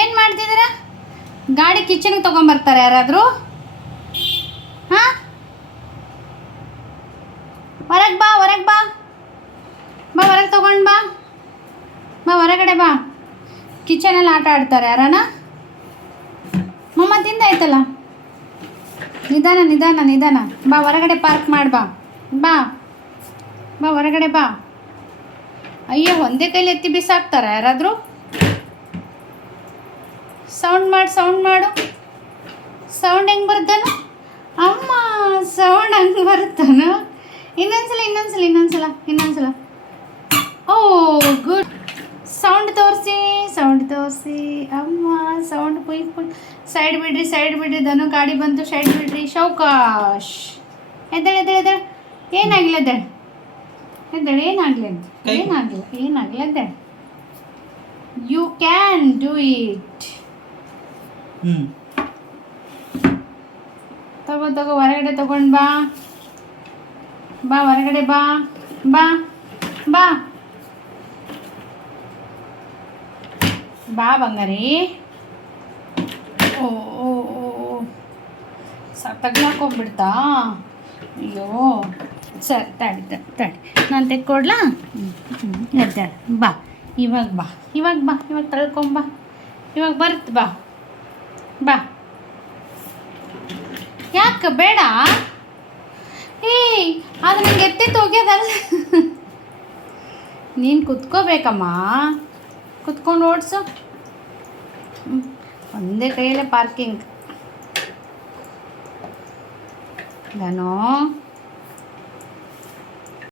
ಏನು ಮಾಡ್ತಿದ್ದೀರಾ? ಗಾಡಿ ಕಿಚನ್ಗೆ ತೊಗೊಂಬರ್ತಾರೆ ಯಾರಾದರೂ? ಹಾಂ, ಹೊರಗೆ ಬಾ, ಹೊರಗೆ ಬಾ, ಬಾ ಹೊರಗೆ ತೊಗೊಂಡು ಬಾ, ಬಾ ಹೊರಗಡೆ ಬಾ. ಕಿಚನಲ್ಲಿ ಆಟ ಆಡ್ತಾರೆ ಯಾರನ? ಮಮ್ಮ ತಿಂದಾಯ್ತಲ್ಲ, ನಿಧಾನ ನಿಧಾನ ನಿಧಾನ. ಬಾ ಹೊರಗಡೆ ಪಾರ್ಕ್ ಮಾಡಿ ಬಾ, ಬಾ ಬಾ ಹೊರಗಡೆ ಬಾ. ಅಯ್ಯೋ, ಒಂದೇ ಕೈಲಿ ಎತ್ತಿ ಬಿಸಾಕ್ತಾರೆ ಯಾರಾದರೂ? ಸೌಂಡ್ ಮಾಡು, ಸೌಂಡ್ ಮಾಡು. ಸೌಂಡ್ ಹೆಂಗೆ ಬರ್ತಾನು? ಅಮ್ಮ, ಸೌಂಡ್ ಹಂಗೆ ಬರ್ತಾನು. ಇನ್ನೊಂದ್ಸಲ ಇನ್ನೊಂದ್ಸಲ ಇನ್ನೊಂದ್ಸಲ ಇನ್ನೊಂದ್ಸಲ. ಓ ಗುಡ್. ಸೌಂಡ್ ತೋರಿಸಿ, ಸೌಂಡ್ ತೋರಿಸಿ. ಅಮ್ಮ, ಸೌಂಡ್ ಪುಯ್ ಪುಯ್. ಸೈಡ್ ಬಿಡ್ರಿ, ಸೈಡ್ ಬಿಡ್ರಿ. ಧನು ಗಾಡಿ ಬಂತು, ಸೈಡ್ ಬಿಡ್ರಿ. ಶೌಕಾಶ್, ಎದ್ದೇಳು ಎದ್ದೇಳು ಎದ್ದೇಳು. ಏನಾಗಿಲ್ಲ ಎದ್ದೇಳು ಎದ್ದೇಳು. ಏನಾಗಲಿ ಅಂತ, ಏನಾಗಿಲ್ಲ ಏನಾಗಿಲ್ಲ ಎದ್ದೇಳು. You can do it. ತಗೋ ತಗೋ, ಹೊರಗಡೆ ತಗೊಂಡು ಬಾ, ಬಾ ಹೊರಗಡೆ ಬಾ, ಬಾ ಬಾ ಬಾ ಬಂಗಾರಿ. ಓ ಓ ಓ, ತಗ್ಲಾಕೋಗ್ಬಿಡ್ತಾ? ಅಯ್ಯೋ, ಸರಿ ತಡಿ ತಡಿ ತಡಿ, ನಾನು ತೆಕ್ಕೊಡ್ಲಾ? ಎದ್ದಾಳೆ, ಬಾ ಇವಾಗ, ಬಾ ಇವಾಗ, ಬಾ ಇವಾಗ ತಳ್ಕೊಂಬ. ಇವಾಗ ಬರುತ್ತೆ, ಬಾ ಬಾ. ಯಾಕೆ ಬೇಡ? ಏಯ್, ಅದು ನಂಗೆ ಎತ್ತೆತ್ತು ಹೋಗ್ಯದಲ್ಲ. ನೀನು ಕುತ್ಕೋಬೇಕಮ್ಮ, ಕುತ್ಕೊಂಡು ಓಡಿಸು. ಒಂದೇ ಕೈಯಲ್ಲೇ ಪಾರ್ಕಿಂಗ್. ನಾನು